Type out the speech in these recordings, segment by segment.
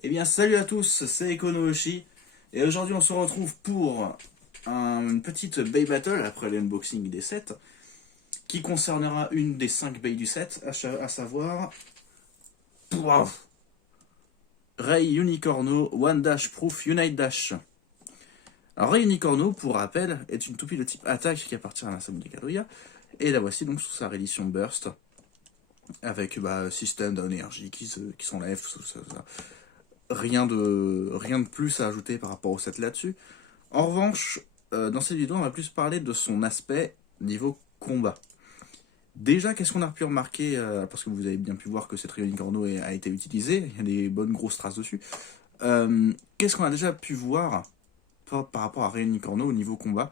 Eh bien, salut à tous, c'est Ekonoshi. Et aujourd'hui, on se retrouve pour une petite Bay Battle après l'unboxing des sets qui concernera une des 5 bays du set, à savoir Pouah, Ray Unicorno One Dash Proof Unite Dash. Alors, Ray Unicorno, pour rappel, est une toupie de type attaque qui appartient à la Samu de Kadoya. Et la voici donc sous sa réédition Burst avec système d'énergie qui s'enlève, rien de plus à ajouter par rapport au set là-dessus. En revanche, dans cette vidéo, on va plus parler de son aspect niveau combat. Déjà, qu'est-ce qu'on a pu remarquer, parce que vous avez bien pu voir que cette Unicorno a été utilisée, il y a des bonnes grosses traces dessus. Qu'est-ce qu'on a déjà pu voir par rapport à Unicorno au niveau combat,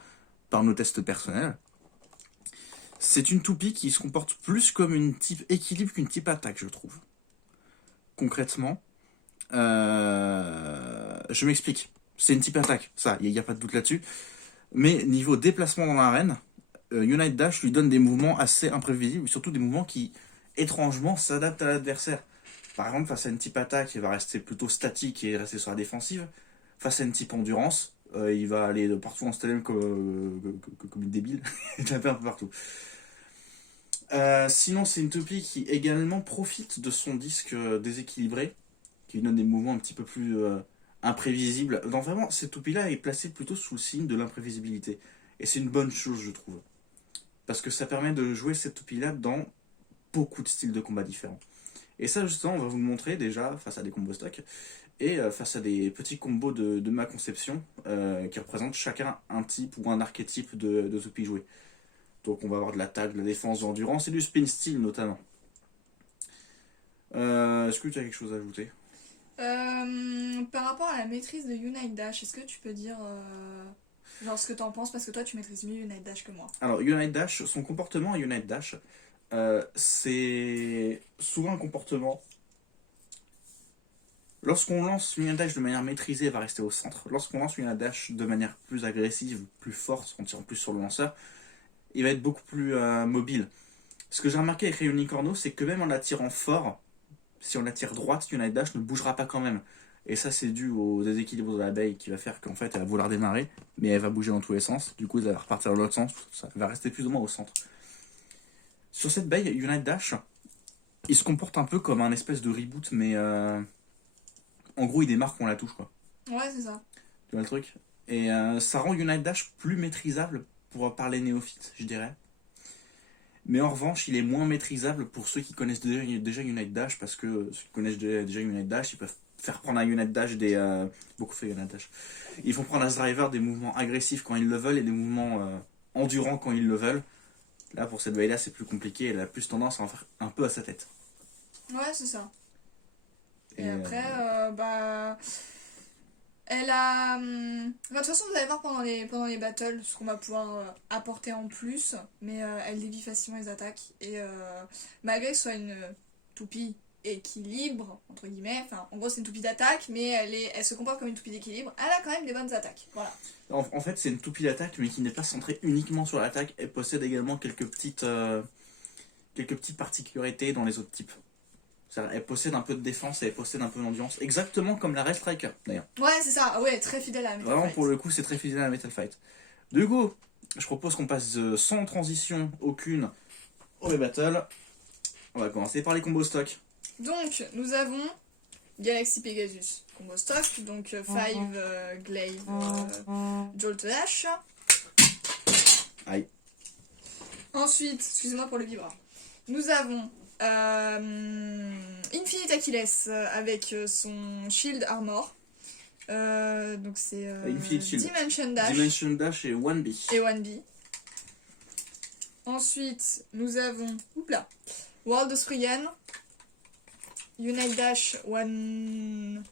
par nos tests personnels? C'est une toupie qui se comporte plus comme une type équilibre qu'une type attaque, je trouve. Concrètement, je m'explique. C'est une type attaque, ça, il n'y a pas de doute là-dessus. Mais niveau déplacement dans l'arène, Unite Dash lui donne des mouvements assez imprévisibles, surtout des mouvements qui, étrangement, s'adaptent à l'adversaire. Par exemple, face à une type attaque, il va rester plutôt statique et rester sur la défensive. Face à une type endurance, il va aller de partout en stadium comme une débile, et taper un peu partout. Sinon, c'est une toupie qui également profite de son disque déséquilibré, qui lui donne des mouvements un petit peu plus imprévisibles. Donc vraiment, cette toupie-là est placée plutôt sous le signe de l'imprévisibilité. Et c'est une bonne chose, je trouve. Parce que ça permet de jouer cette toupie-là dans beaucoup de styles de combat différents. Et ça, justement, on va vous le montrer déjà face à des combos stock et face à des petits combos de ma conception qui représentent chacun un type ou un archétype de toupie jouée. Donc on va avoir de l'attaque, de la défense, de l'endurance et du spin style notamment. Est-ce que tu as quelque chose à ajouter? Par rapport à la maîtrise de Unite Dash, est-ce que tu peux dire genre ce que t'en penses, parce que toi tu maîtrises mieux Unite Dash que moi. Alors Unite Dash, son comportement à Unite Dash, c'est souvent un comportement. Lorsqu'on lance Unite Dash de manière maîtrisée, il va rester au centre. Lorsqu'on lance Unite Dash de manière plus agressive, plus forte, en tirant plus sur le lanceur, il va être beaucoup plus mobile. Ce que j'ai remarqué avec Unicorno, c'est que même en la tirant fort, si on la tire droite, Unite Dash ne bougera pas quand même. Et ça, c'est dû au déséquilibre de la baie qui va faire qu'en fait, elle va vouloir démarrer, mais elle va bouger dans tous les sens. Du coup, elle va repartir dans l'autre sens. Ça va rester plus ou moins au centre. Sur cette baie, Unite Dash, il se comporte un peu comme un espèce de reboot, mais en gros, il démarre quand on la touche, quoi. Ouais, c'est ça. Tu vois le truc? Et ça rend Unite Dash plus maîtrisable par les néophytes, je dirais. Mais en revanche, il est moins maîtrisable pour ceux qui connaissent déjà Unite Dash, parce que ceux qui connaissent déjà Unite Dash, ils peuvent faire prendre à Unite Dash beaucoup fait Unite Dash. Ils font prendre à ce driver des mouvements agressifs quand ils le veulent et des mouvements endurants quand ils le veulent. Là, pour cette veille-là, c'est plus compliqué, elle a plus tendance à en faire un peu à sa tête. Ouais, c'est ça. Et Et, après, elle a. De toute façon, vous allez voir pendant les battles ce qu'on va pouvoir apporter en plus, mais elle dévie facilement les attaques. Et malgré que ce soit une toupie équilibre, entre guillemets, enfin, en gros, c'est une toupie d'attaque, mais elle se comporte comme une toupie d'équilibre, elle a quand même des bonnes attaques. Voilà. en fait, c'est une toupie d'attaque, mais qui n'est pas centrée uniquement sur l'attaque. Elle possède également quelques petites particularités dans les autres types. Elle possède un peu de défense et elle possède un peu d'endurance, exactement comme la Red Striker d'ailleurs. Ouais, c'est ça, ouais, très fidèle à la Metal Vraiment, Fight. pour le coup, c'est très fidèle à la Metal Fight. Du coup, je propose qu'on passe sans transition aucune au battle. On va commencer par les combos stock. Donc, nous avons Galaxy Pegasus, combo stock, donc 5 Glaive Jolt Dash. Aïe. Ensuite, excusez-moi pour le vibra, nous avons Infinite Achilles avec son Shield Armor. Donc c'est Infinite Shield. Dimension Dash Dimension Dash et 1B. et 1B. Ensuite, nous avons World of Spriggan, Unite Dash 2B.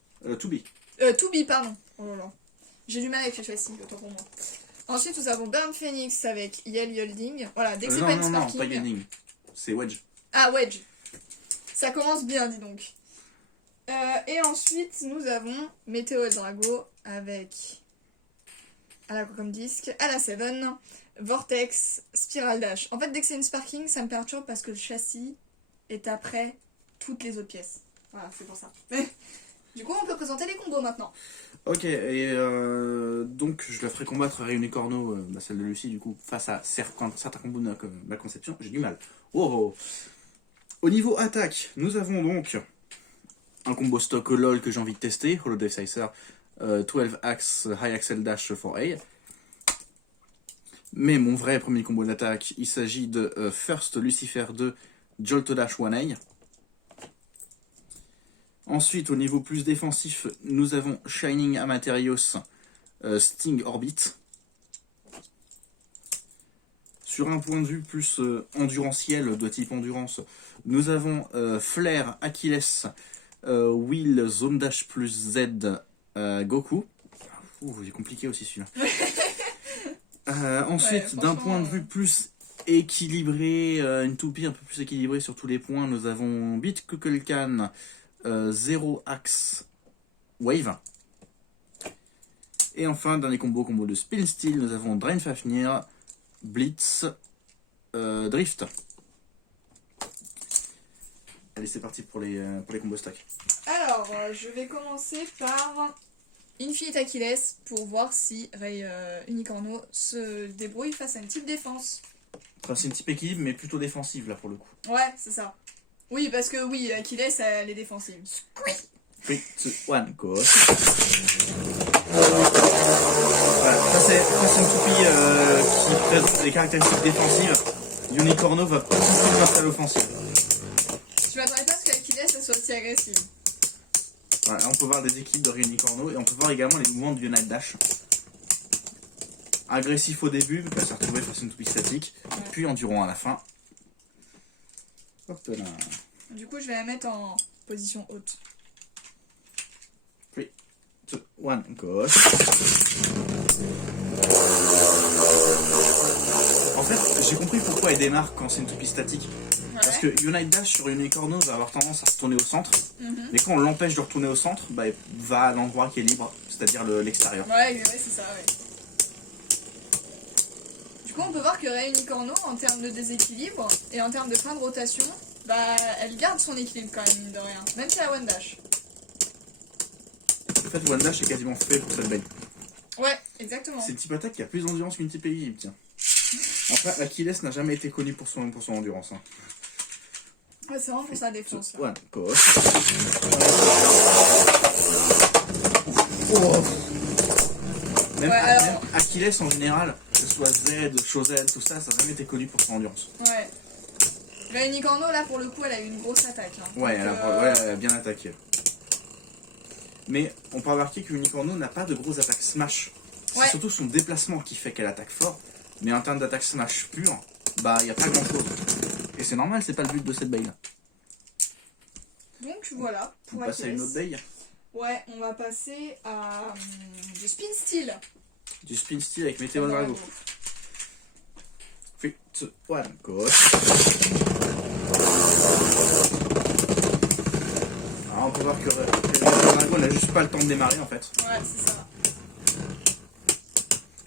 2B, pardon. Oh là là. J'ai du mal avec les châssis, autant pour moi. Ensuite, nous avons Burn Phoenix avec Yell Yolding. Voilà, dès que c'est pas une non, Sparking. pas Yolding. C'est Wedge. Ah, Wedge. Ça commence bien, dis donc. Et ensuite, nous avons Météo et Drago avec à la comme disque, à la 7, Vortex, Spiral Dash. En fait, dès que c'est une Sparking, ça me perturbe parce que le châssis est après toutes les autres pièces. Voilà, c'est pour ça. Du coup, on peut présenter les combos maintenant. Ok, et donc je la ferai combattre Réunicorno, celle de Lucie, du coup, face à certains combos de ma conception. J'ai du mal. Oh, oh. Au niveau attaque, nous avons donc un combo stock LOL que j'ai envie de tester, Holodev Sicer, 12 Axe High Axel Dash for A. Mais mon vrai premier combo d'attaque, il s'agit de First Lucifer 2 Jolt Dash 1A. Ensuite, au niveau plus défensif, nous avons Shining Amaterios Sting Orbit. Sur un point de vue plus enduranciel, de type endurance, nous avons Flare Achilles Will Zone Dash plus Z Goku. C'est compliqué aussi celui-là. Ensuite, d'un point de vue plus équilibré, une toupie un peu plus équilibrée sur tous les points, nous avons Beat Kukulkan Zero Axe Wave. Et enfin, dernier combo de Spin Steel, nous avons Drain Fafnir, Blitz, Drift. Allez, c'est parti pour les combos stack. Alors, je vais commencer par Infinite Achilles pour voir si Rei Unicorno se débrouille face à une type défense. Enfin, c'est une type équilibre, mais plutôt défensive là pour le coup. Ouais, c'est ça. Oui, parce que oui, Achilles, elle est défensive. 3, 2, 1, go. Voilà, ça c'est une toupie qui présente des caractéristiques défensives. Unicorno va tout de suite passer à l'offensive. Je m'attendais pas à ce qu'Achilles elle soit aussi agressive. Voilà, là on peut voir des équipes de Unicorno et on peut voir également les mouvements de Unite Dash. Agressif au début, il va se retrouver face à une toupie statique, puis endurant à la fin. Hop là. Du coup, je vais la mettre en position haute. 3, 2, 1, go. En fait, j'ai compris pourquoi elle démarre quand c'est une toupie statique. Ouais. Parce que Unite Dash sur Unicorno va avoir tendance à se tourner au centre. Mais quand on l'empêche de retourner au centre, bah, il va à l'endroit qui est libre, c'est-à-dire l'extérieur. Ouais, c'est ça, ouais. Du coup, on peut voir que Rei Unicorno, en termes de déséquilibre et en termes de fin de rotation, bah, elle garde son équilibre quand même, mine de rien. Même si elle a One Dash. En fait, One Dash est quasiment fait pour cette bête. Ouais, exactement. C'est le type attaque qui a plus d'endurance qu'une type équilibre, tiens. Après, Achilles n'a jamais été connu pour son endurance. Hein. Ouais, c'est vraiment pour sa défense. Là. One, go. Oh. Même Achilles en général, que ce soit Z, Shozen, tout ça, ça n'a jamais été connu pour son endurance. Ouais. Rei Unicorno, là, pour le coup, elle a eu une grosse attaque. Hein. Ouais, elle a bien attaqué. Mais on peut remarquer que Unicorno n'a pas de grosses attaques smash. C'est surtout son déplacement qui fait qu'elle attaque fort. Mais en termes d'attaque smash pure, bah il n'y a pas grand chose. Et c'est normal, c'est pas le but de cette baille. Donc voilà. On passe à une autre baille. Ouais, on va passer à du Spin Steel. Du Spin Steel avec Météo Drago. 3, 2, 1, go. Alors on peut voir que Météo Drago n'a juste pas le temps de démarrer en fait. Ouais, c'est ça.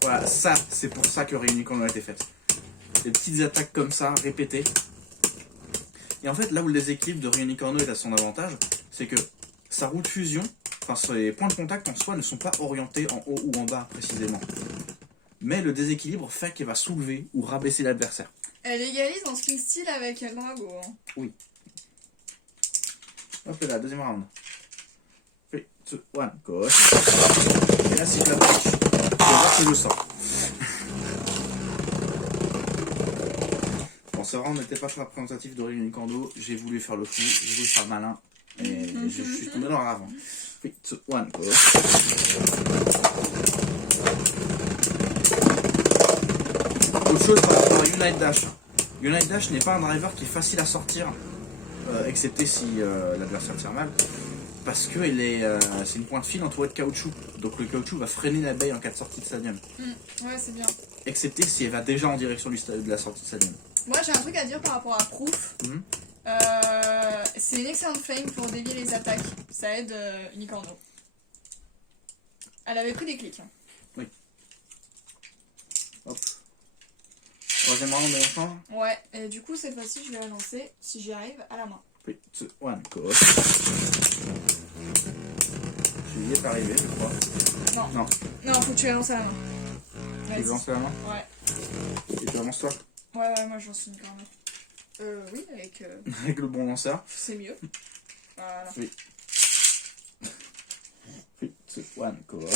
Voilà, ça, c'est pour ça que Réunicorno a été faite. Des petites attaques comme ça, répétées. Et en fait, là où le déséquilibre de Réunicorno est à son avantage, c'est que sa roue de fusion, enfin ses points de contact en soi ne sont pas orientés en haut ou en bas précisément. Mais le déséquilibre fait qu'elle va soulever ou rabaisser l'adversaire. Elle égalise en Spin Steel avec El Drago. Hein. Oui. Hop là, deuxième round. 3, 2, 1, gauche. Et là, si je la bloque, je vais voir que je sors. Bon, ce round n'était pas très représentatif de Unicorno. J'ai voulu faire le fou, j'ai voulu faire malin. Et je suis tombé dans la rave. 3, 2, 1, gauche. Autre chose par rapport à Unite Dash. Unite Dash n'est pas un driver qui est facile à sortir, excepté si l'adversaire tire mal. Parce que c'est une pointe fine entourée de caoutchouc. Donc le caoutchouc va freiner la baille en cas de sortie de stadium. Ouais, c'est bien. Excepté si elle va déjà en direction de la sortie de stadium. Moi, j'ai un truc à dire par rapport à Proof. C'est une excellente flame pour dévier les attaques. Ça aide Unicorno. Elle avait pris des clics. Hein. Oui. Hop. Troisième round de la fin. Ouais, et du coup, cette fois-ci, je vais la lancer, si j'y arrive, à la main. 3, 2, 1, go. y est arrivé, je crois. Non. Non. Non, faut que tu avances à la main. Tu Vas-y. lances la main Ouais. et tu avances toi Ouais, moi je lance une corne. Oui, avec. avec le bon lanceur. C'est mieux. Voilà. Oui. 3, 2, 1, go. Ouais,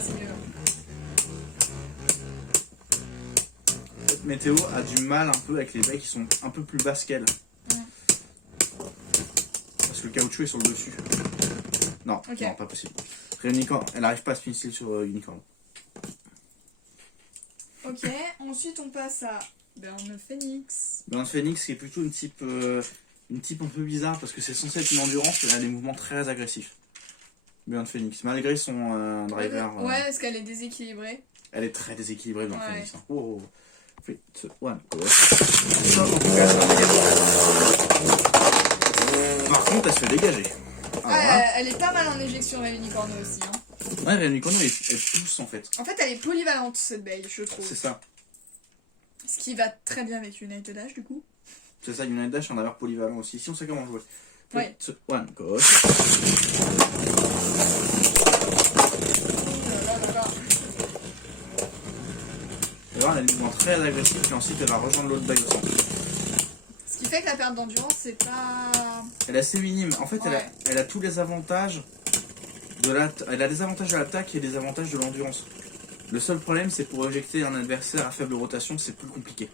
c'est mieux. Cette météo a du mal un peu avec les baies qui sont un peu plus basses qu'elle. Parce que le caoutchouc est sur le dessus. Non, Ok. non, pas possible. Réunicorn, elle n'arrive pas à spin steel sur Unicorn. Ok, ensuite on passe à Burn Phoenix. Burn Phoenix qui est plutôt une type un peu bizarre parce que c'est censé être une endurance, mais elle a des mouvements très agressifs. Burn Phoenix, malgré son driver. Ouais, parce qu'elle est déséquilibrée. Elle est très déséquilibrée Burn Ouais. Phoenix. Hein. Oh. 3, 2, 1, go. Ça, en tout cas, c'est un dégât. Par contre, elle se fait dégager. Ah, voilà. Elle est pas mal en éjection, la Unicorno aussi. Hein. Ouais, Réunicorn, elle pousse en fait. En fait, elle est polyvalente cette bail, je trouve. C'est ça. Ce qui va très bien avec United Dash du coup. C'est ça, United Dash, un driver polyvalent aussi. Si on sait comment jouer. Ouais. 3, 2, 1, go. Et là, elle a des mouvements très agressifs, puis ensuite elle va rejoindre l'autre bague au centre. Ce qui fait que la perte d'endurance, c'est pas. Elle est assez minime. En fait, Ouais. elle a tous les avantages elle a des avantages de l'attaque et des avantages de l'endurance. Le seul problème, c'est pour éjecter un adversaire à faible rotation, c'est plus compliqué.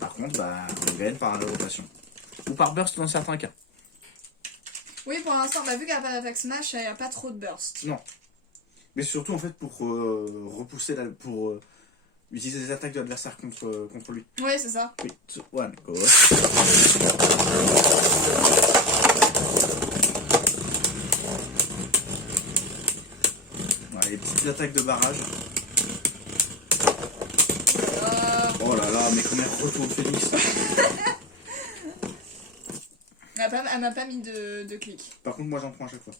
Par contre, bah, on gagne par la rotation. Ou par burst dans certains cas. Oui, pour l'instant, vu qu'elle n'a pas d'attaque smash, il n'y a pas trop de burst. Non. Mais surtout, en fait, pour repousser, pour utiliser des attaques de l'adversaire contre lui. Oui, c'est ça. 3, 2, 1, go. Voilà, les petites attaques de barrage. Oh là là, mais comment elle retourne Phoenix. Elle m'a pas mis de clic. Par contre, moi j'en prends à chaque fois.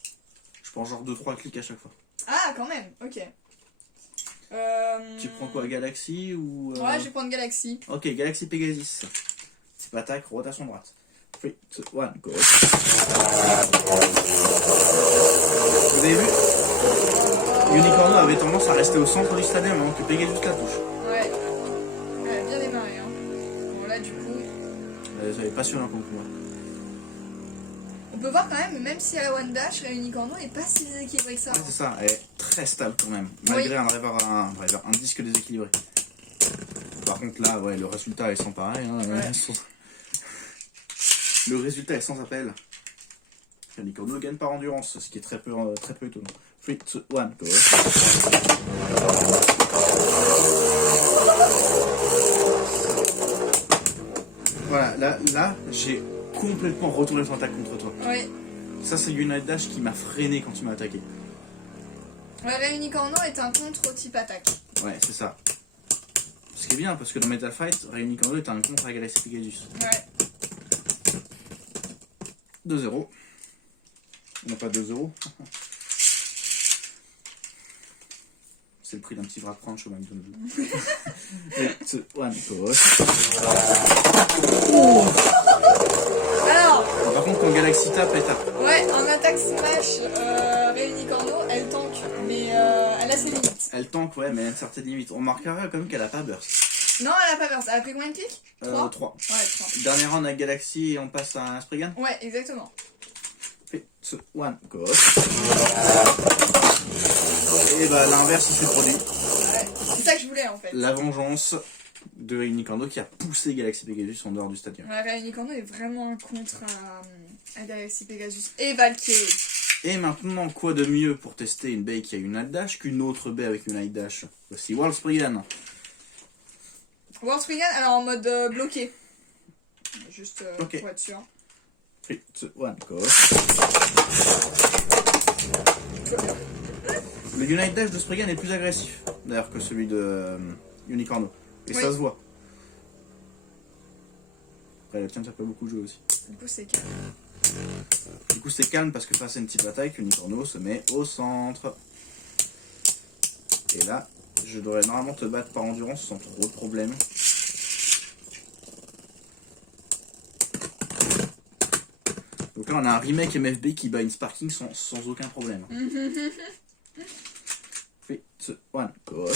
Je prends genre 2-3 clics à chaque fois. Ah, quand même, ok. Tu prends quoi, Galaxy ou... Ouais, je vais prendre Galaxy. Ok, Galaxy Pegasus. Type attaque, rotation droite. 3, 2, 1, go. Vous avez vu, Unicorno avait tendance à rester au centre du stadium avant que Pegasus la touche. Ouais. Elle a bien démarré, hein. Bon, là, du coup... Ça avait passionnant comme moi. On peut voir quand même si elle a One Dash, la Unicorno est pas si déséquilibrée que ça. Ouais, hein. c'est ça, elle est très stable quand même. Malgré un disque déséquilibré. Par contre là, ouais, le résultat est sans pareil. Hein, Ouais. Le résultat est sans appel. Unicorno gagne par endurance, ce qui est très peu étonnant. 3, 2, 1, go. Voilà, là j'ai complètement retourné son attaque contre toi. Ouais. Ça, c'est United Dash qui m'a freiné quand tu m'as attaqué. Ouais, la Unicorno est un contre type attaque. Ouais, c'est ça. Ce qui est bien, parce que dans Metal Fight, Réunicorno est un contre à Galaxy Pegasus. Ouais. 2-0. Non, pas 2-0. C'est le prix d'un petit wrap crunch au McDonald's. 2, 1, go. Alors, Par contre, quand Galaxy tape, elle tape. ouais, en attaque smash, Réunicorno, elle tank, mais elle a ses limites. Elle tank, ouais, mais elle a une certaine limite. On remarquera quand même qu'elle a pas burst. Non, elle a pas burst. Elle a pris combien de clics 3 3. Ouais, 3. Dernier round avec Galaxy et on passe à un Spriggan. Ouais, exactement. 2, 1, go. Et bah l'inverse s'est produit. Ouais, c'est ça que je voulais en fait. La vengeance de Unicorno qui a poussé Galaxy Pegasus en dehors du stadium. Ouais, Réunicorno est vraiment un contre à Galaxy Pegasus et Valkyrie. Et maintenant, quoi de mieux pour tester une baie qui a une Night Dash qu'une autre baie avec une Night Dash? Voici World Spriggan. World Spriggan, alors en mode bloqué. Juste Ok. pour être sûr. 3, 2, 1, go. Le Unite Dash de Spriggan est plus agressif, d'ailleurs, que celui de Unicorno. Et Oui. ça se voit. Après, la tienne, ça peut beaucoup jouer aussi. Du coup, c'est calme. Du coup, c'est calme parce que face à une type attaque, Unicorno se met au centre. Et là, je devrais normalement te battre par endurance sans trop de problèmes. Donc là, on a un remake MFB qui bat une Sparking sans aucun problème. 3, 2, 1, go.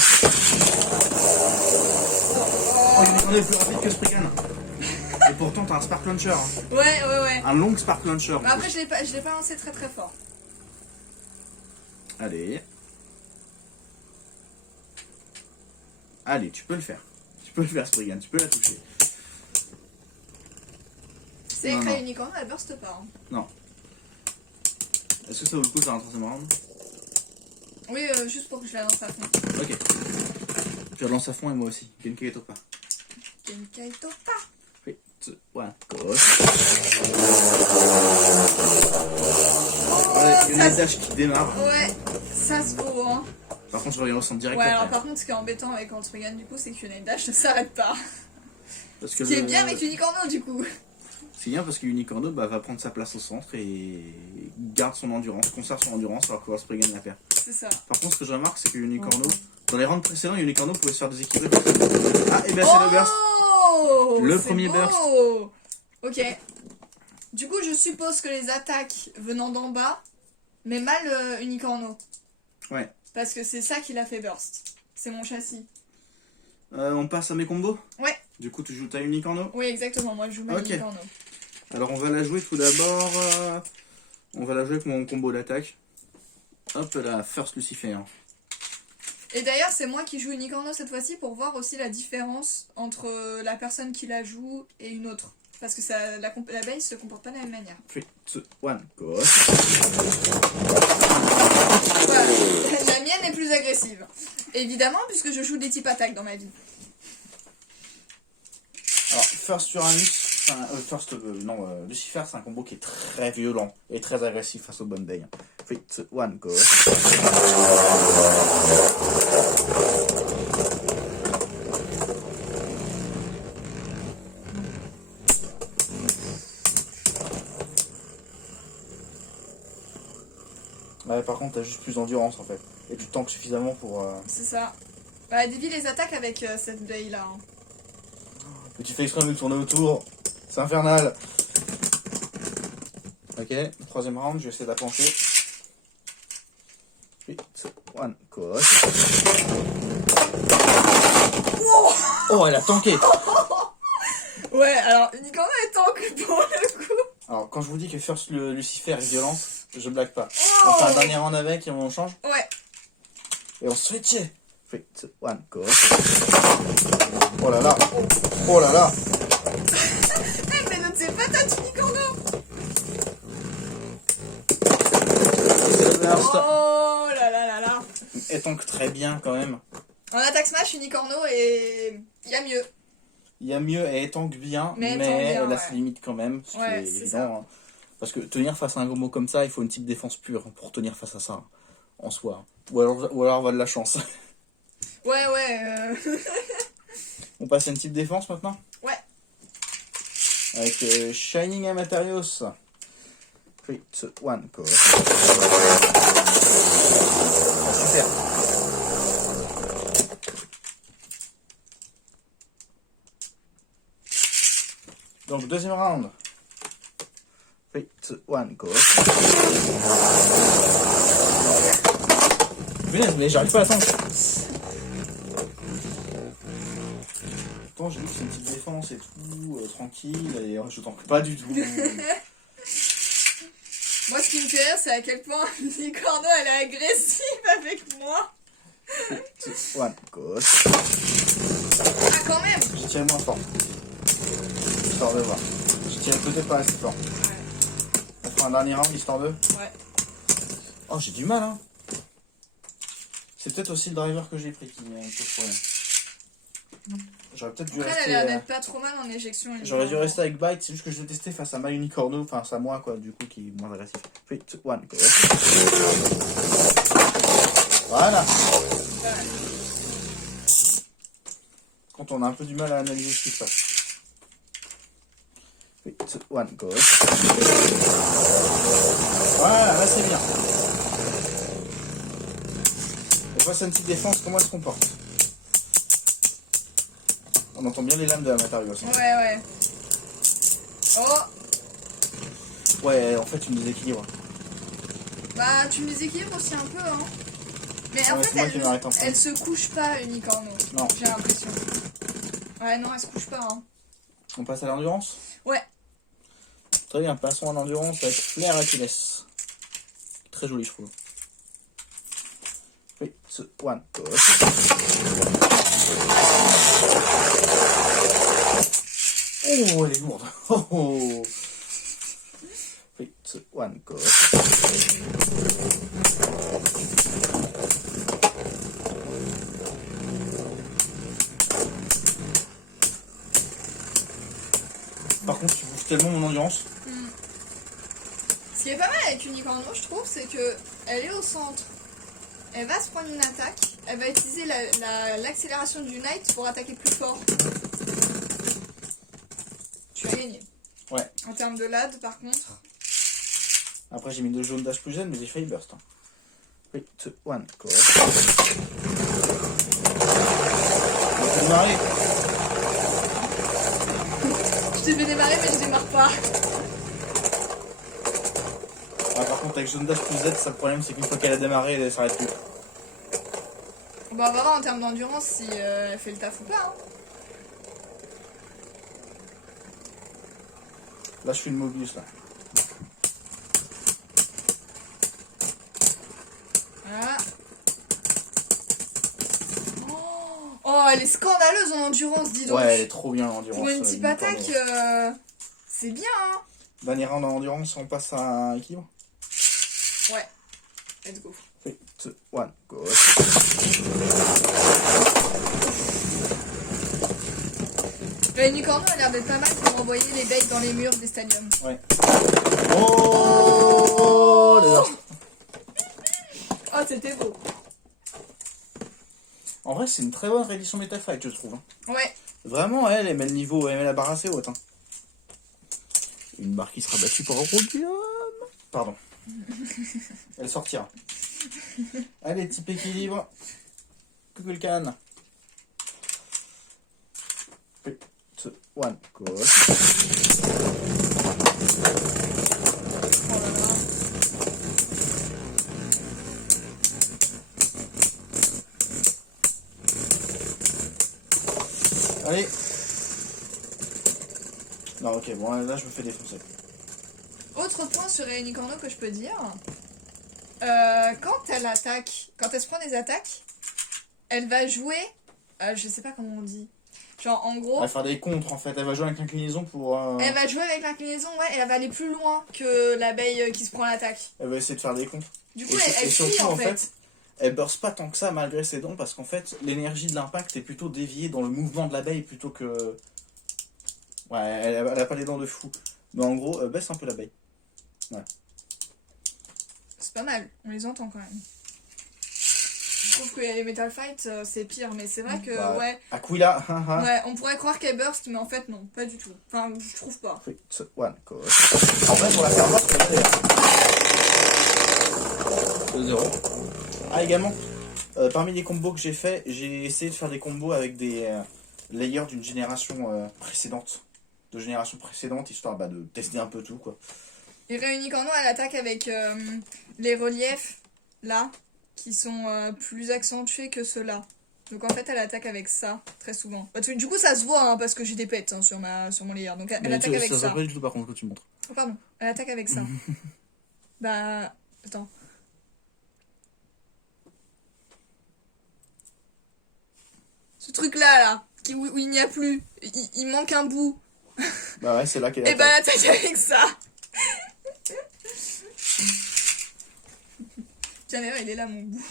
Oh, on est plus rapide que Spriggan. Et pourtant, t'as un Spark Launcher. Hein. Ouais. Un long Spark Launcher. Bah après, je l'ai pas lancé très très fort. Allez. Allez, tu peux le faire. Tu peux le faire, Spriggan. Tu peux la toucher. C'est Non, écrit non. unicorn, elle burst pas. Hein. Non. Est-ce que ça vaut le coup de faire un troisième round? Oui, juste pour que je la lance à fond. Ok. Je la lance à fond et moi aussi. Genkai Topa. Genkai Topa. 3, 2, 1, go. Ouais, il y a une dash qui démarre. Ouais, ça se vaut, hein. Par contre, je reviens au centre direct Ouais, après. alors par contre, ce qui est embêtant avec Spriggan, du coup, c'est que Unite Dash ne s'arrête pas. Parce que Ce qui est bien avec Unicorno, du coup. C'est bien parce que Unicorno va prendre sa place au centre et garde son endurance, conserve son endurance alors que Spriggan la perd. C'est ça. Par contre, ce que je remarque, c'est que Unicorno, dans les rounds précédents, Unicorno pouvait se faire déséquilibrer. Ah, et ben c'est le burst. Le c'est premier beau. burst. Ok. Du coup, je suppose que les attaques venant d'en bas, mais mal Unicorno. Ouais. Parce que c'est ça qui l'a fait burst. C'est mon châssis. On passe à mes combos. Ouais. Du coup, tu joues ta Unicorno. Oui, exactement. Moi, je joue ma Ok. Unicorno. Alors, on va la jouer tout d'abord. On va la jouer avec mon combo d'attaque. Hop là, First Lucifer. Et d'ailleurs, c'est moi qui joue Unicorno cette fois-ci pour voir aussi la différence entre la personne qui la joue et une autre. Parce que la base se comporte pas de la même manière. 3, 2, 1, go. Voilà. La mienne est plus agressive. Évidemment, puisque je joue des types attaques dans ma vie. Alors, First Uranus, Lucifer, c'est un combo qui est très violent et très agressif face au Bombay. 3, 2, 1, go. Ouais, par contre, t'as juste plus d'endurance en fait. Et tu tankes suffisamment pour. C'est ça. Bah, dévie les attaques avec cette baie là. Hein. Petit face run, tourner autour. C'est infernal. Ok, troisième round, je vais essayer de la plancher. 3, 2, 1, go. Oh, elle a tanké. Ouais, alors Unicorno est tank pour le coup. Alors, quand je vous dis que First Lucifer est violente, je blague pas. Oh. On fait un dernier round avec et on change. Ouais. Et on se fait tirer. 3, 2, 1, go. Oh là là. Oh là là. Eh, mais ne sais pas ta Unicorno. C'est le burst. Oh là là là là. Elle tank très bien quand même. En attaque smash, Unicorno et il y a mieux. Il y a mieux, elle tank bien, mais elle tank bien, elle a ouais. ses limites quand même. Ce qui Ouais, est c'est évident. ça. Hein. Parce que tenir face à un combo comme ça, il faut une type défense pure pour tenir face à ça. Hein, en soi. Ou alors on va de la chance. Ouais. On passe à une type défense maintenant. Ouais. Avec Shining Amatarios. 3, 2, 1, go. Ah, super. Donc deuxième round. 3, 2, 1, go. Punaise, mais j'arrive pas à attendre. Pourtant, j'ai vu que c'est une petite défense et tout, tranquille, et je t'en prie pas du tout. Moi, ce qui me fait rire, c'est à quel point Unicorno, elle est agressive avec moi. 3, 2, 1, go. Ah, quand même. J'ai tiré moins fort. Histoire de voir. J'ai tiré peut-être pas assez fort. On fera un dernier round, histoire de. Ouais. Oh, j'ai du mal, hein. C'est peut-être aussi le driver que j'ai pris qui me pose problème. J'aurais peut-être dû Après, rester. elle a l'air d'être pas trop mal en éjection. J'aurais dû rester avec Byte, c'est juste que je l'ai testé face à ma Unicorno, enfin c'est à moi quoi, du coup qui est moins agressif. 3, 2, 1, go. Voilà. Quand on a un peu du mal à analyser ce qui se passe. 3, 2, 1, go. Voilà, là c'est bien. Et face à une petite défense, comment elle se comporte? On entend bien les lames de la Matarios. Hein. Ouais. Oh. Ouais, en fait, tu me déséquilibres. Bah, tu me déséquilibres aussi un peu, hein. Mais en Ouais, fait, c'est moi qui m'arrête un peu. elle se couche pas, Unicorno. Non. J'ai l'impression. Ouais, non, elle se couche pas, hein. On passe à l'endurance? Ouais. Très bien, passons à l'endurance avec Flair Achilles. Très joli, je trouve. Oui, ce one. Oh, elle est lourde. Oh, oh. Oui, ce one. Par contre, tu bouges tellement mon endurance. Ce qui est pas mal avec Unicorno, je trouve, c'est que elle est au centre. Elle va se prendre une attaque. Elle va utiliser l'accélération du Knight pour attaquer plus fort. Tu as gagné. Ouais. En termes de LAD, par contre. Après, j'ai mis 2 jaunes dash plus jeune, mais j'ai failli burst. Hein. Oui, ce one. Go. On peut démarrer. Je t'ai fait démarrer, mais je démarre pas. Ah, par contre, avec jaune dash plus Z, ça, le problème, c'est qu'une fois qu'elle a démarré, elle s'arrête plus. Bon, on va voir en termes d'endurance si elle fait le taf ou pas. Hein. Là, je fais le Mobius, là. Voilà. Oh, elle est scandaleuse en endurance, dis donc. Ouais, elle est trop bien l'endurance. Pour une type attaque, c'est bien, hein. Dernier round en endurance, on passe à un équilibre. Ouais. Let's go. 3, 2, 1, go. Le Unicorno a l'air d'être pas mal pour envoyer les baits dans les murs des stadiums. Ouais. Oh, désastre. Oh, c'était beau. En vrai, c'est une très bonne réédition Meta Fight, je trouve. Ouais. Vraiment, elle met le niveau, elle met la barre assez haute. Hein. Une barre qui sera battue par Rodium. Pardon. Elle sortira. Allez, type équilibre. Kukulkan. 3, 2, 1, go. Oh là là. Allez. Non, ok, bon, là, je me fais défoncer. Autre point sur Unicorno que je peux dire. Quand elle attaque, quand elle se prend des attaques, elle va jouer. Je sais pas comment on dit. Genre, en gros. Elle va faire des contres, en fait. Elle va jouer avec l'inclinaison pour... Elle va jouer avec l'inclinaison, ouais, et elle va aller plus loin que l'abeille qui se prend l'attaque. Elle va essayer de faire des contres. Du coup, Et elle fuit surtout, en fait. elle burst pas tant que ça malgré ses dons parce qu'en fait, l'énergie de l'impact est plutôt déviée dans le mouvement de l'abeille plutôt que... Ouais, elle a pas les dents de fou. Mais en gros, baisse un peu l'abeille. Ouais. C'est pas mal, on les entend quand même. Je trouve que les Metal Fight, c'est pire, mais c'est vrai que, Bah, ouais. Aquila, Ouais, on pourrait croire qu'elle burst, mais en fait, non, pas du tout. Enfin, je trouve pas. 3, 2, 1, go. En vrai, pour la faire burst, c'est aller 2-0. Ah, également, parmi les combos que j'ai fait, j'ai essayé de faire des combos avec des layers d'une génération précédente. De génération précédente, histoire de tester un peu tout, quoi. Et Réunicorno, elle attaque avec les reliefs, là, qui sont plus accentués que ceux-là. Donc en fait, elle attaque avec ça, très souvent. Bah, du coup, ça se voit, hein, parce que j'ai des pets hein, sur mon layer. Donc elle attaque avec ça. Ça pas du tout, par contre, que tu montres. Oh, pardon, elle attaque avec ça. Bah, attends. Ce truc-là, là, où il n'y a plus, il manque un bout. Bah ouais, c'est là qu'elle Et attaque. bah, elle attaque avec ça. Tiens, d'ailleurs, il est là, mon bout.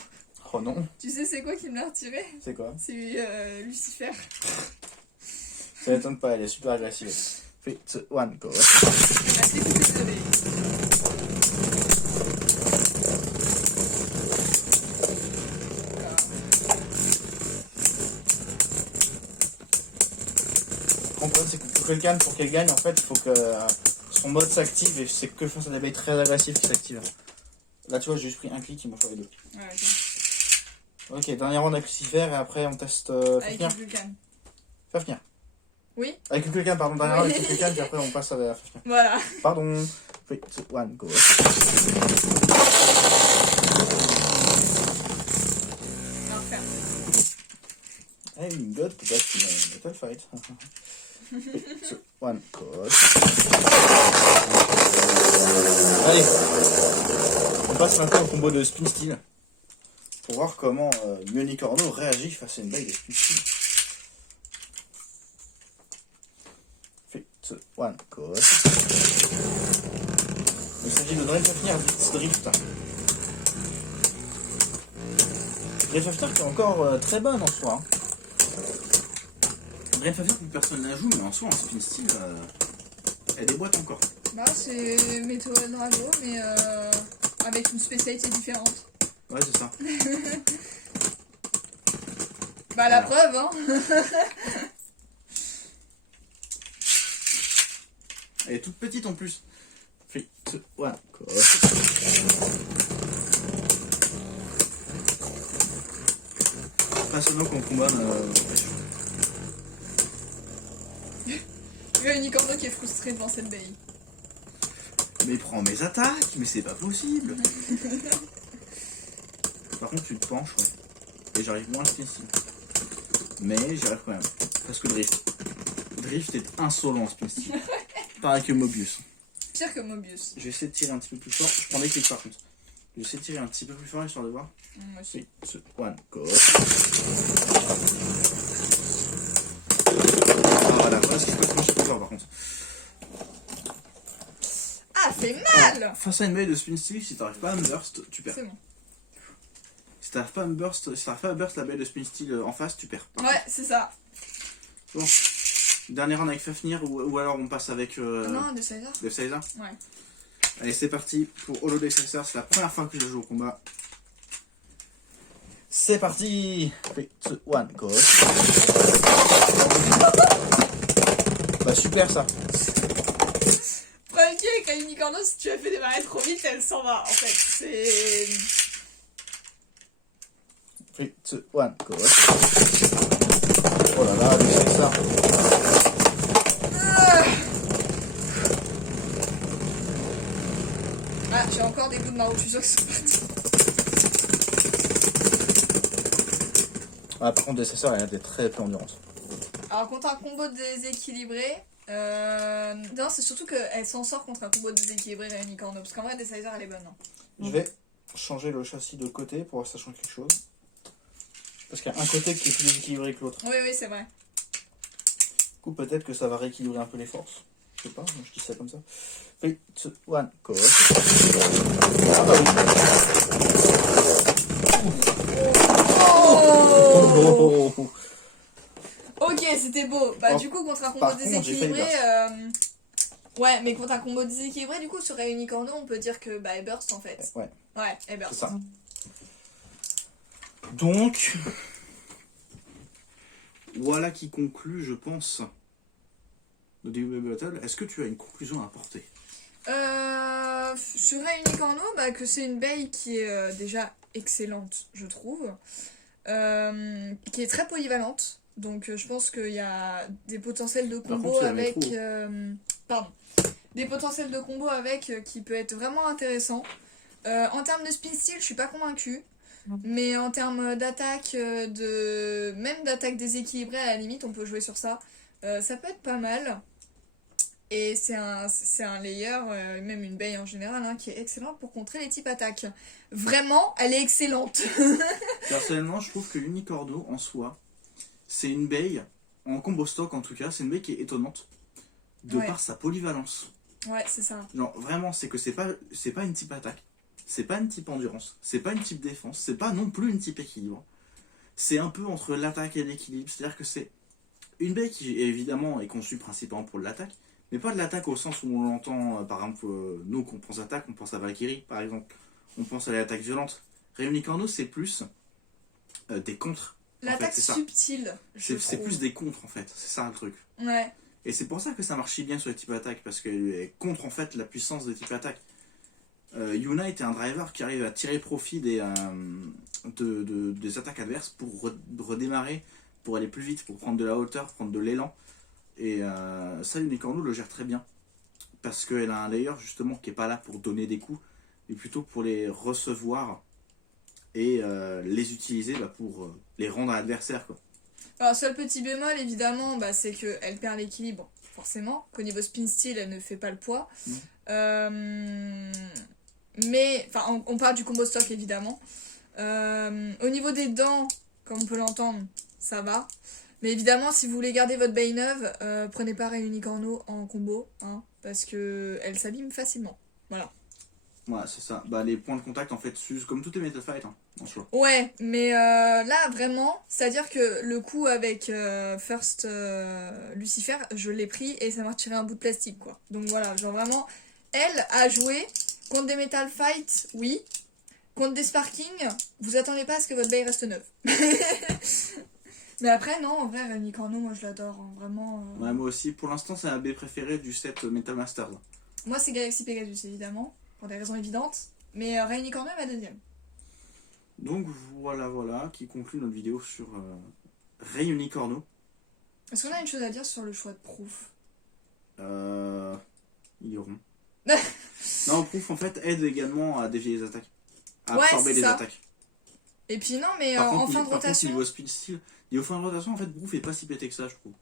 Oh non. Tu sais, c'est quoi qui me l'a retiré? C'est quoi? C'est Lucifer. Ça m'étonne pas, elle est super agressive. 3, 2, 1, go. Elle m'a découpé de bébé. Le problème, c'est que quelqu'un, pour qu'elle gagne, en fait, il faut que son mode s'active et c'est que face à des bêtes très agressifs qui s'activent. Là, tu vois, j'ai juste pris un clic, il m'a fait les deux. Ouais, ok. Ok, dernier round avec Lucifer et après on teste. Fais Avec venir. Vulcan. Fais venir. Oui. Avec quelqu'un, pardon, dernier round Oui. avec quelqu'un, puis après on passe à la. Fais venir. Voilà. Pardon. 3, 2, 1, go. Alors, faire. Having got that in a battle fight. 3, 2, 1, go. Allez, on passe maintenant au combo de Spin Steel pour voir comment Unicorno réagit face à une bague de Spin Steel. 3, 2, 1, go. Il s'agit de Dreamfafnir Drift. Dreamfafnir qui est encore très bonne en soi. Dreamfafnir, plus personne ne la joue, mais en soi, en Spin Steel, elle déboîte encore. Bah, c'est Météo Drago, mais avec une spécialité différente. Ouais, c'est ça. Bah, la preuve, hein. Elle est toute petite en plus. 3, 2, 1, go. Pas seulement qu'on combat. Il y a Unicorno qui est frustré devant cette baille. Mais prends mes attaques, mais c'est pas possible. Par contre, tu te penches, ouais. Et j'arrive moins à Spin Steel. Mais j'y arrive quand même. Parce que Drift est insolent en Spin Steel. Pareil que Mobius. Pire que Mobius. Je vais essayer de tirer un petit peu plus fort. Je prends des clics par contre. Je vais essayer de tirer un petit peu plus fort histoire de voir. Moi aussi. 3, 2, 1, go. Ah voilà, voilà ce qui se passe quand je suis plus fort par contre. Ah, fait mal. Face à une baille de Spin Steel, si t'arrives pas à me burst, tu perds. C'est bon. Si t'arrives pas à me burst, la baille de Spin Steel en face, tu perds. Ouais, c'est ça. Bon. Dernier round avec Fafnir ou alors on passe avec Non, de Sizer. Death Sizer. Ouais. Allez, c'est parti pour Holo Death Sizer. C'est la première fois que je joue au combat. C'est parti. 3, 2, 1, go. Bah super ça. Problème qu'il y a avec la Unicorno, si tu la fais démarrer trop vite, elle s'en va. En fait, c'est. 3, 2, 1, go. Oh là là, Death Sizer. Ah, j'ai encore des bouts de marron, je suis sûre qu'ils sont partis. Ah, par contre, Death Sizer, elle a des très peu endurance. Alors, contre un combo déséquilibré, non, c'est surtout qu'elle s'en sort contre un combo déséquilibré, la Unicorno. Parce qu'en vrai, Decider, elle est bonne. Hein. Je vais changer le châssis de côté pour voir si ça change quelque chose. Parce qu'il y a un côté qui est plus déséquilibré que l'autre. Oui, oui, c'est vrai. Du coup, peut-être que ça va rééquilibrer un peu les forces. Je sais pas, je dis ça comme ça. 3, 2, 1, go. Ah bah oui. Oh Oh. Ok, c'était beau. Bah, Oh, du coup, contre un combo par contre, déséquilibré. j'ai Ouais, mais contre un combo déséquilibré, du coup, sur la Unicorno, on peut dire que bah, elle burst en fait. Ouais, Ouais, elle burst. c'est ça. Donc, voilà qui conclut, je pense, le début de Battle. Est-ce que tu as une conclusion à apporter? Sur la Unicorno, bah, que c'est une baille qui est déjà excellente, je trouve. Qui est très polyvalente. Donc je pense qu'il y a des potentiels de Par combo contre, il y a le avec... métro. Pardon. Des potentiels de combo avec qui peut être vraiment intéressant. En termes de spin style, je suis pas convaincue. Mais en termes d'attaque, même d'attaque déséquilibrée, à la limite, on peut jouer sur ça. Ça peut être pas mal. Et c'est un layer, même une baille en général, hein, qui est excellente pour contrer les types attaques. Vraiment, elle est excellente. Personnellement, je trouve que Unicorno, en soi, c'est une baille, en combo stock en tout cas, c'est une baille qui est étonnante. De par sa polyvalence. Ouais, c'est ça. Genre, vraiment, c'est que c'est pas une type attaque. C'est pas une type endurance. C'est pas une type défense. C'est pas non plus une type équilibre. C'est un peu entre l'attaque et l'équilibre. C'est-à-dire que c'est une baille qui, évidemment, est conçue principalement pour l'attaque. Mais pas de l'attaque au sens où on l'entend, par exemple, nous, qu'on pense attaque, on pense à Valkyrie, par exemple. On pense à l'attaque violente. Réunicorno, c'est plus des contres. L'attaque c'est subtile, c'est plus des contres, en fait. C'est ça, le truc. Ouais. Et c'est pour ça que ça marche si bien sur les types attaques, parce qu'elle contre, en fait, la puissance des types attaques. Unite est un driver qui arrive à tirer profit des attaques adverses pour redémarrer, pour aller plus vite, pour prendre de la hauteur, prendre de l'élan. Et ça, Unicorno le gère très bien. parce qu'elle a un layer justement qui est pas là pour donner des coups, mais plutôt pour les recevoir et les utiliser pour les rendre à l'adversaire, quoi. Alors, seul petit bémol, évidemment, c'est qu'elle perd l'équilibre, forcément, qu'au niveau spin steel, elle ne fait pas le poids. Mais, enfin, on parle du combo stock, évidemment. Au niveau des dents, comme on peut l'entendre, ça va. Mais évidemment, si vous voulez garder votre Bay neuve, prenez pas Réunicorno en combo, hein, parce qu'elle s'abîme facilement. Voilà. Voilà, c'est ça. Les points de contact en fait s'usent comme toutes les Metal Fight, hein, en soi. Ouais, mais là vraiment, c'est-à-dire que le coup avec First Lucifer, je l'ai pris et ça m'a retiré un bout de plastique, quoi. Donc voilà, genre vraiment, elle a joué contre des Metal Fight, oui. Contre des Sparking, vous attendez pas à ce que votre bail reste neuve. Mais après, non, en vrai, Réunicorno, moi je l'adore, hein, vraiment. Ouais, moi aussi, pour l'instant, c'est un B préféré du set Metal Masters. Moi, c'est Galaxy Pegasus, évidemment, pour des raisons évidentes. Mais Réunicorno est ma deuxième. Donc voilà, qui conclut notre vidéo sur Réunicorno. Est-ce qu'on a une chose à dire sur le choix de Proof? Il est rond. Non, Proof, en fait, aide également à dévier les attaques. À Ouais, absorber c'est les ça. attaques. Et puis non, mais Par en contre, fin de rotation... niveau speed style, niveau fin de rotation, en fait, Proof est pas si pété que ça, je trouve.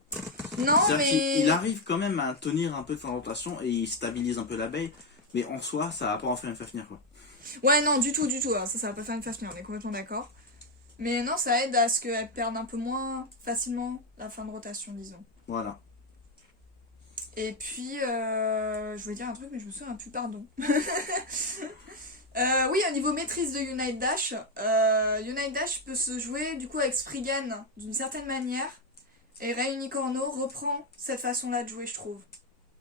Non, C'est-à-dire mais... qu'il arrive quand même à tenir un peu de fin de rotation et il stabilise un peu la baie, mais en soi, ça va pas en faire une faire finir, quoi. Ouais, non, du tout. Alors, ça va pas faire une fast finir, on est complètement d'accord. Mais non, ça aide à ce qu'elle perde un peu moins facilement la fin de rotation, disons. Voilà. Et puis, je voulais dire un truc, mais je me souviens plus, pardon. Oui, au niveau maîtrise de Unite Dash, Unite Dash peut se jouer du coup avec Spriggan d'une certaine manière. Et Réunicorno reprend cette façon-là de jouer, je trouve.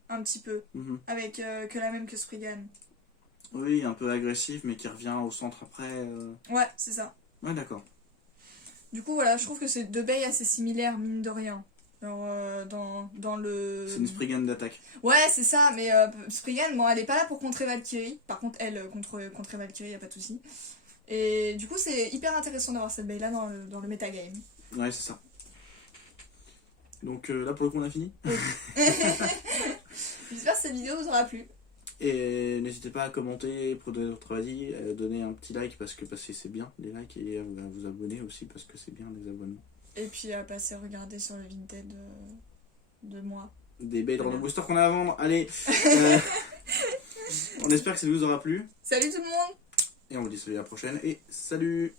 Un petit peu. Avec que la même que Spriggan. Oui, un peu agressif, mais qui revient au centre après. Ouais, c'est ça. Ouais, d'accord. Du coup, voilà, je trouve que c'est deux bails assez similaires, mine de rien. Alors, dans le... C'est une Spriggan d'attaque. Ouais, c'est ça, mais Spriggan, bon, elle est pas là pour contrer Valkyrie. Par contre, elle, contre Valkyrie, y a pas de souci. Et du coup, c'est hyper intéressant d'avoir cette bail-là dans le metagame. Ouais, c'est ça. Donc là, pour le coup, on a fini. J'espère que cette vidéo vous aura plu. Et n'hésitez pas à commenter, pour donner votre avis, donner un petit like parce que c'est bien les likes et à vous abonner aussi parce que c'est bien les abonnements. Et puis à passer regarder sur le Vinted de moi. Des baies de Random Booster qu'on a à vendre. Allez, on espère que ça vous aura plu. Salut tout le monde! Et on vous dit salut à la prochaine et salut!